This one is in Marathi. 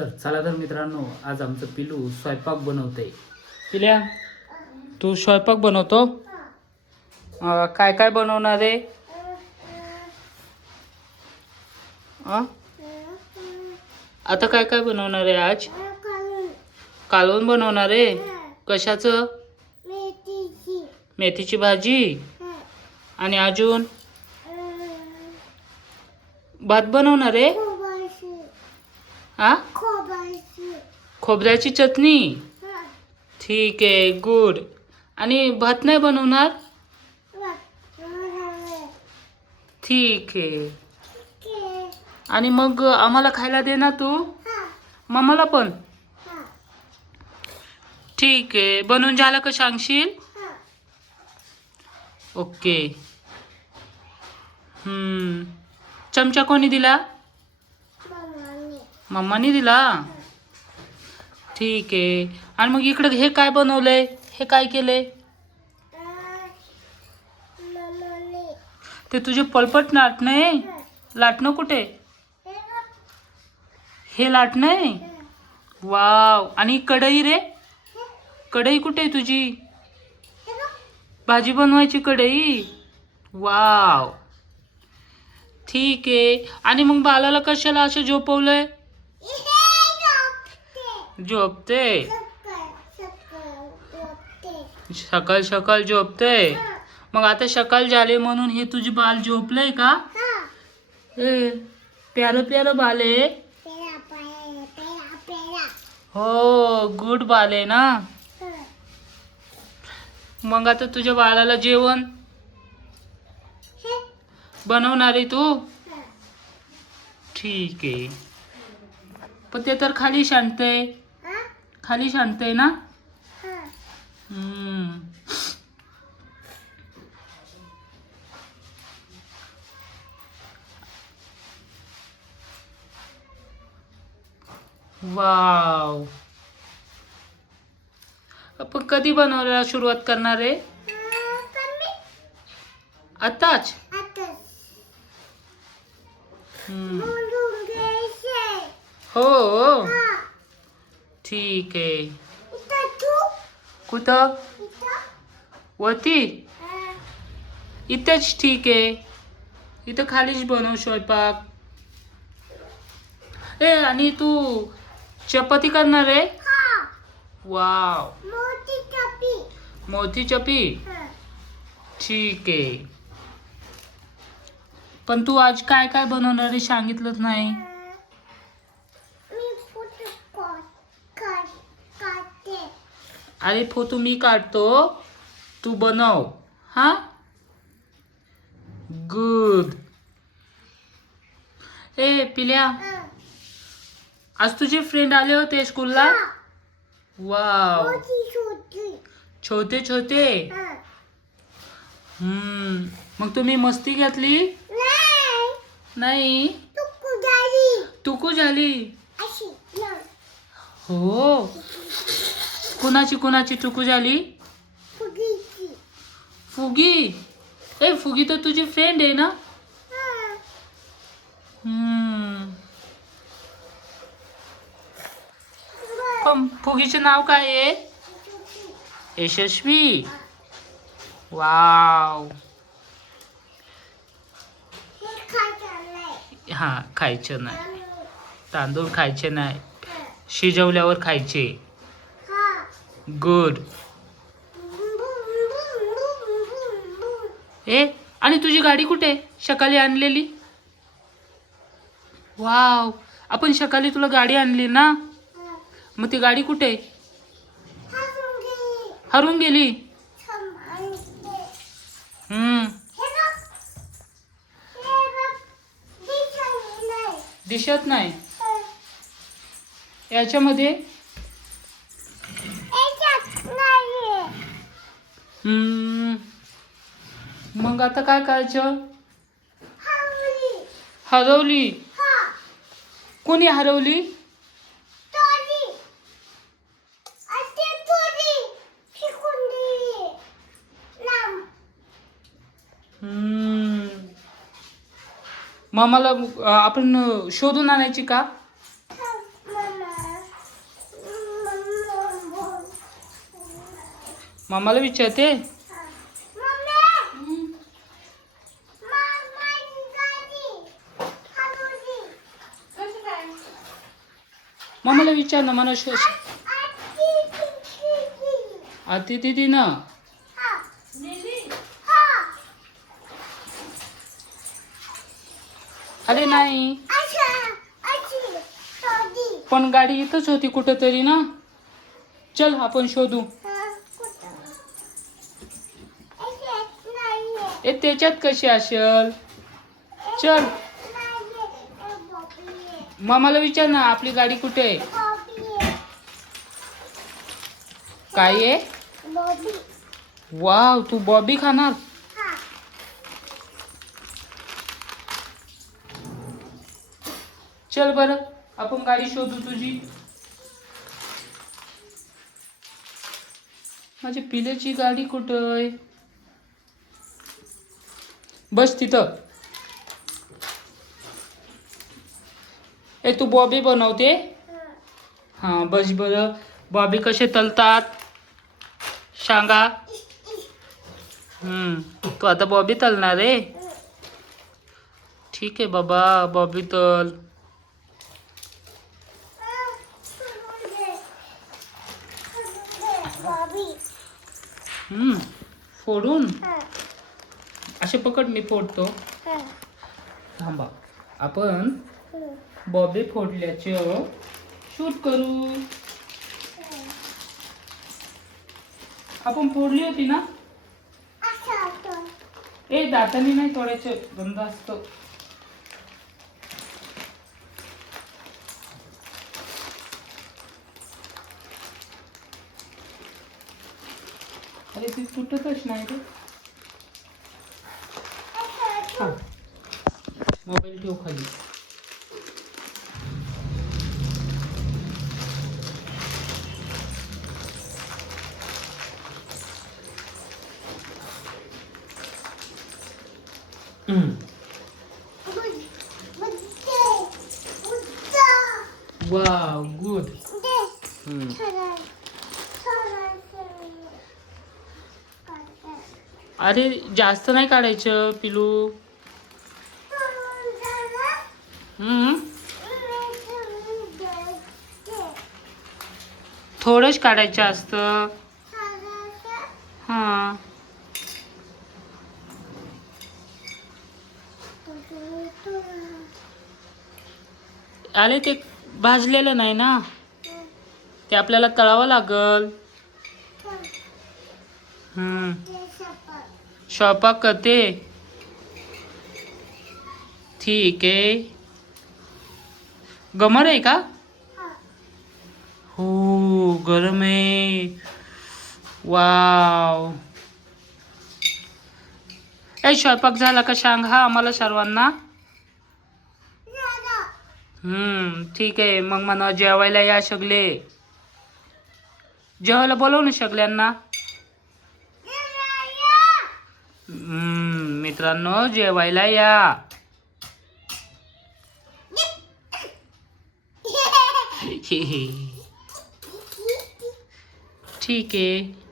तर चला तर मित्रांनो आज आमचं पिलू स्वयंपाक बनवते पिल्या तू स्वयंपाक बनवतो? अं, काय काय बनवणार आहे? अं? आता काय काय बनवणार आहे आज? कालवण बनवणार आहे? कशाचं? मेथीची भाजी? आणि अजून? भात बनवणार आहे? हा खोबऱ्याची चटणी. ठीक आहे गुड आणि भात नाही बनवणार? ठीक आहे. आणि मग आम्हाला खायला दे ना तू? मम्माला पण? ठीक आहे. बनवून झालं का सांगशील? ओके. चमचा कोणी दिला? मम्मानी दिला? ठीक आहे. आणि मग इकडे हे काय बनवलंय? हे काय केलंय? ते तुझे पलपट लाटणं आहे लाटणं कुठे? हे लाटणं आहे वाव. आणि कढई रे? कढई कुठे आहे तुझी? भाजी बनवायची कढई? वाव. ठीक आहे. आणि मग बालाला कशाला असं झोपवलंय? झोपते. सकाळ सकाळ झोपते. मग आता सकाळ झाले म्हणून हे तुझी बाल झोपलंय का? ए प्यारं प्यारं बाल आहे. हो गुड बाल आहे ना? मग आता तुझ्या बाळाला जेवण बनवणार आहे तू? ठीक आहे. पण ते तर खाली शांत आहे. खाली शांत आहे ना? हम्म. वाव. आपण कधी बनवायला सुरुवात करणार आहे? आताच? हम्म. हो. ठीक आहे कुठं वरती इथेच ठीक आहे इथं खालीच बनव स्वयंपाक ए आणि तू चपाती करणार आहे वाव मोती चपी ठीक आहे पण तू आज काय काय बनवणार आहे सांगितलंच नाही. अरे फोटो मी काढतो. तू बनव. हा? गुड ए पिल्या. आज तुझे फ्रेंड आले होते स्कूलला वाव छोटे. छोटे हम्म. मग तुम्ही मस्ती घेतली? नाही. तुकू झाली हो. कुणाची कुणाची चुकू झाली? फुगी? ए फुगी तर तुझी फ्रेंड आहे ना? हम्म. फुगीचे नाव काय आहे? यशस्वी. वाव. हा खायचं नाही. तांदूळ. खायचे नाही. शिजवल्यावर खायचे. गुड ए आणि तुझी गाडी कुठे? सकाळी आणलेली? वाव. आपण सकाळी तुला गाडी आणली ना? मग ती गाडी कुठे? हरून गेली. हम्म. दिसत नाही. याच्यामध्ये मग आता काय करायचं? हरवली. कोणी हरवली? मामाला आपण शोधून आणायची का? मामाला विचारते. मामाला विचार ना मला शोष आती दिदी ना? अरे नाही. पण गाडी इथंच होती कुठंतरी ना? चल आपण शोधू. ए त्याच्यात कशी असेल? चल. मामाला विचार ना आपली गाडी कुठे आहे? काय आहे? वाव तू बॉबी खाणार? चल बरं आपण गाडी शोधू तुझी. माझी पिल्याची गाडी कुठं आहे? बस तिथं. ए तू बॉबी बनवते? हां बस बरं. बॉबी कसे तलतात? सांगा. हम्म तू आता बॉबी तलणार आहे? ठीक आहे बाबा बॉबी तल. हम्म फोडून? असे पकड मी फोडतो. थांबा. आपण बॉबी फोडल्याचे शूट करू. आपण फोडली होती ना? ए दातानी नाही तोडायचं बंद असतं. अरे ती तुटतच नाही रे. हा. मोबाईल ठेव खाली. वाव गुड हम्म. अरे जास्त नाही काढायचं पिलू. थोडंच काढायचं असतं. हां. अरे ते भाजलेलं नाही ना? ते आपल्याला तळावं लागल. हम्म. स्वयंपाक करते. ठीक आहे. गमर आहे का? हो गरम आहे. वाव. ए स्वयंपाक झाला का सांग हा आम्हाला सर्वांना. हम्म ठीक आहे. मग म्हणा जेवायला या सगळे. जेवायला बोलव ना सगळ्यांना. हम्म, मित्रांनो जेवायला या. ठीक आहे.